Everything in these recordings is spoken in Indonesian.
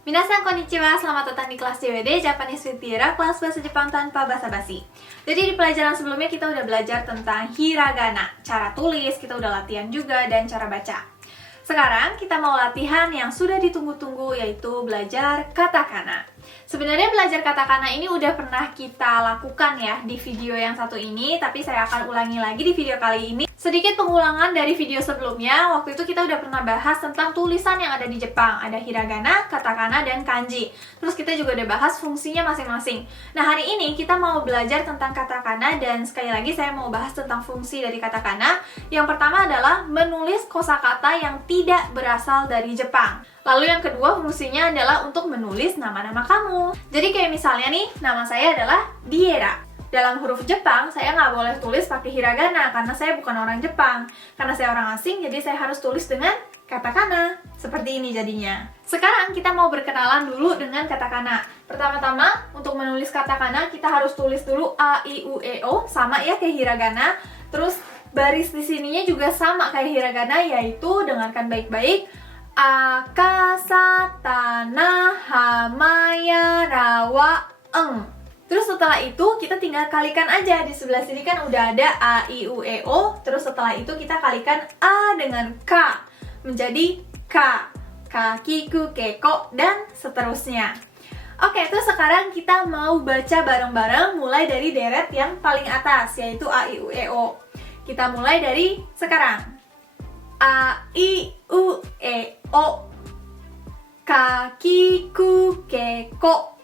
Minasan konnichiwa, selamat datang di kelas JWD Japanese with Tiara, kelas bahasa Jepang tanpa basa-basi. Jadi di pelajaran sebelumnya kita udah belajar tentang hiragana, cara tulis, kita udah latihan juga, dan cara baca. Sekarang kita mau latihan yang sudah ditunggu-tunggu, yaitu belajar katakana. Sebenarnya belajar katakana ini udah pernah kita lakukan ya di video yang satu ini, tapi saya akan ulangi lagi di video kali ini. Sedikit pengulangan dari video sebelumnya, waktu itu kita udah pernah bahas tentang tulisan yang ada di Jepang. Ada hiragana, katakana, dan kanji. Terus kita juga udah bahas fungsinya masing-masing. Nah, hari ini kita mau belajar tentang katakana, dan sekali lagi saya mau bahas tentang fungsi dari katakana. Yang pertama adalah menulis kosakata yang tidak berasal dari Jepang. Lalu yang kedua fungsinya adalah untuk menulis nama-nama kamu. Jadi kayak misalnya nih, nama saya adalah Diera. Dalam huruf Jepang, saya nggak boleh tulis pakai hiragana karena saya bukan orang Jepang. Karena saya orang asing, jadi saya harus tulis dengan katakana. Seperti ini jadinya. Sekarang kita mau berkenalan dulu dengan katakana. Pertama-tama, untuk menulis katakana, kita harus tulis dulu A, I, U, E, O. Sama ya kayak hiragana. Terus baris di sininya juga sama kayak hiragana, yaitu dengarkan baik-baik. Akasa, tanah, hamaya, rawa, eng. Terus setelah itu kita tinggal kalikan aja. Di sebelah sini kan udah ada A, I, U, E, O. Terus setelah itu kita kalikan A dengan K menjadi K, kaki, ku, keko, dan seterusnya. Oke, terus sekarang kita mau baca bareng-bareng mulai dari deret yang paling atas, yaitu A, I, U, E, O. Kita mulai dari sekarang. A, I, U, E, O. Kaki, ku, keko.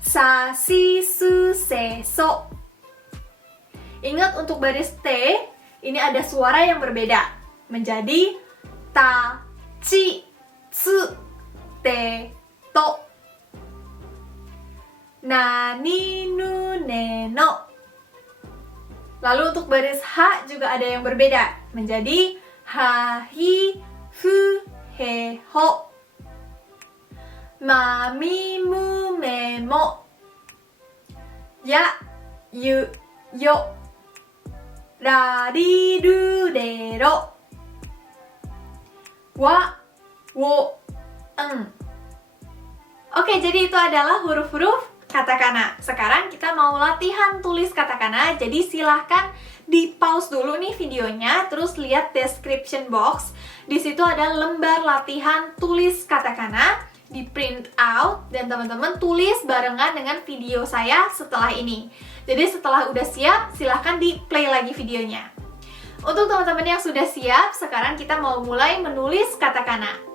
Sashi, su, se, so. Ingat untuk baris T, ini ada suara yang berbeda. Menjadi ta, chi, tsu, te, to. Nani, nu, ne, no. Lalu untuk baris H juga ada yang berbeda. Menjadi ha, hi, fu, he, ho. Mami, mu, me, mo. Ya, yu, yo. Ra, ri, ru, re, ro. Wa, wo, eng. Oke, jadi itu adalah huruf-huruf katakana. Sekarang kita mau latihan tulis katakana. Jadi silahkan di pause dulu nih videonya, terus lihat description box. Di situ ada lembar latihan tulis katakana. Di print out, dan teman-teman tulis barengan dengan video saya setelah ini. Jadi setelah udah siap, silahkan di play lagi videonya. Untuk teman-teman yang sudah siap, sekarang kita mau mulai menulis katakana.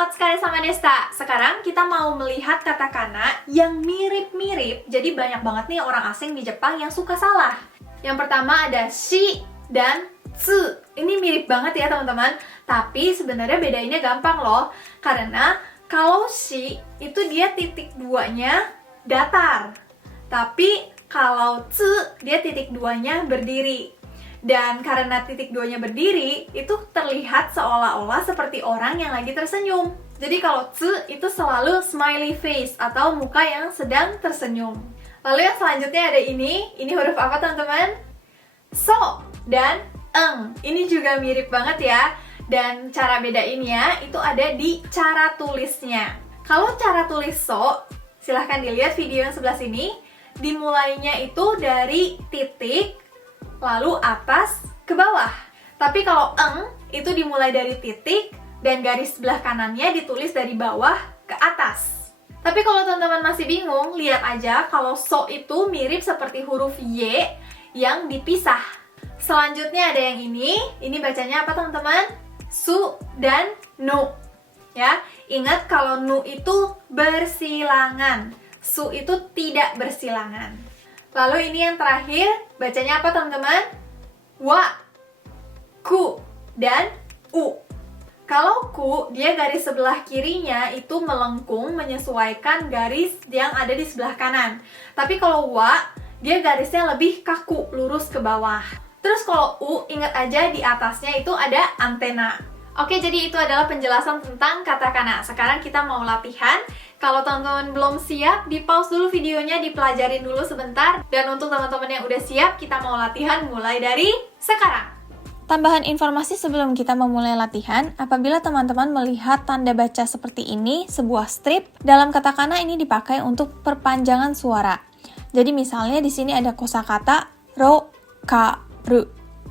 Otsukare sama deshita. Sekarang kita mau melihat katakana yang mirip-mirip. Jadi banyak banget nih orang asing di Jepang yang suka salah. Yang pertama ada shi dan tsu. Ini mirip banget ya teman-teman. Tapi sebenarnya bedainnya gampang loh. Karena kalau shi itu dia titik duanya datar. Tapi kalau tsu dia titik duanya berdiri. Dan karena titik duanya berdiri, itu terlihat seolah-olah seperti orang yang lagi tersenyum. Jadi kalau tsu itu selalu smiley face atau muka yang sedang tersenyum. Lalu yang selanjutnya ada ini huruf apa teman-teman? So dan eng. Ini juga mirip banget ya. Dan cara bedainnya itu ada di cara tulisnya. Kalau cara tulis so, silahkan dilihat video yang sebelah sini. Dimulainya itu dari titik, lalu atas ke bawah. Tapi kalau eng itu dimulai dari titik dan garis sebelah kanannya ditulis dari bawah ke atas. Tapi kalau teman-teman masih bingung, lihat aja kalau so itu mirip seperti huruf Y yang dipisah. Selanjutnya ada yang ini bacanya apa teman-teman? Su dan nu. Ya, ingat kalau nu itu bersilangan, su itu tidak bersilangan. Lalu ini yang terakhir, bacanya apa teman-teman? Wa, ku, dan u. Kalau ku, dia garis sebelah kirinya itu melengkung menyesuaikan garis yang ada di sebelah kanan. Tapi kalau wa, dia garisnya lebih kaku, lurus ke bawah. Terus kalau u, ingat aja di atasnya itu ada antena. Oke, jadi itu adalah penjelasan tentang katakana. Sekarang kita mau latihan. Kalau teman-teman belum siap, di pause dulu videonya, dipelajarin dulu sebentar. Dan untuk teman-teman yang udah siap, kita mau latihan mulai dari sekarang. Tambahan informasi sebelum kita memulai latihan, apabila teman-teman melihat tanda baca seperti ini, sebuah strip, dalam katakana ini dipakai untuk perpanjangan suara. Jadi misalnya di sini ada kosakata ro, ka, ru.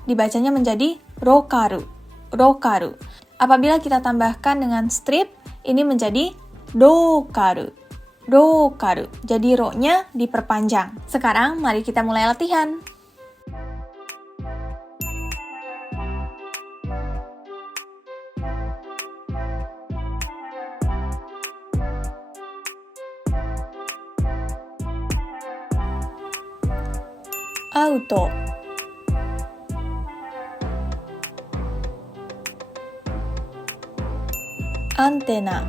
Dibacanya menjadi rokaru, rokaru. Apabila kita tambahkan dengan strip, ini menjadi rokaru, rokaru. Jadi ro-nya diperpanjang. Sekarang mari kita mulai latihan. Auto, antena,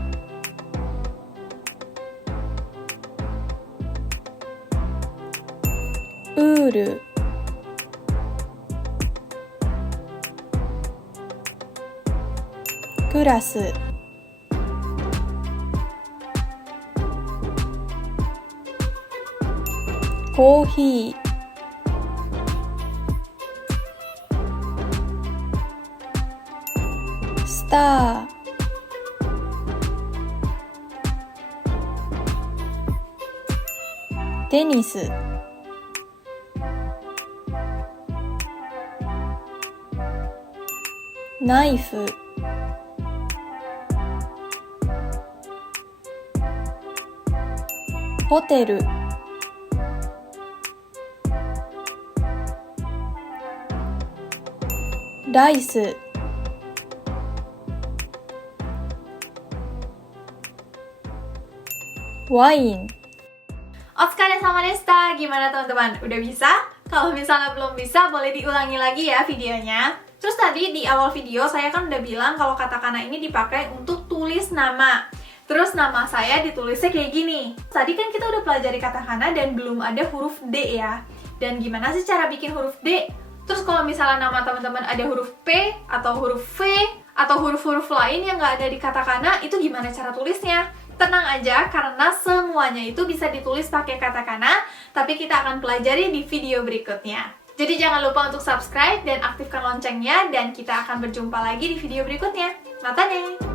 uru, kurasu, kohi, star, tenis, naifu, hotel, rice, wine. Otsukare sama deshita. Gimana teman-teman? Udah bisa? Kalau misalnya belum bisa, boleh diulangi lagi ya videonya. Terus tadi di awal video saya kan udah bilang kalau katakana ini dipakai untuk tulis nama. Terus nama saya ditulisnya kayak gini. Tadi kan kita udah pelajari katakana dan belum ada huruf D ya. Dan gimana sih cara bikin huruf D? Terus kalau misalnya nama teman-teman ada huruf P atau huruf V atau huruf-huruf lain yang nggak ada di katakana, itu gimana cara tulisnya? Tenang aja, karena semuanya itu bisa ditulis pakai katakana, tapi kita akan pelajari di video berikutnya. Jadi jangan lupa untuk subscribe dan aktifkan loncengnya, dan kita akan berjumpa lagi di video berikutnya. Mata nih!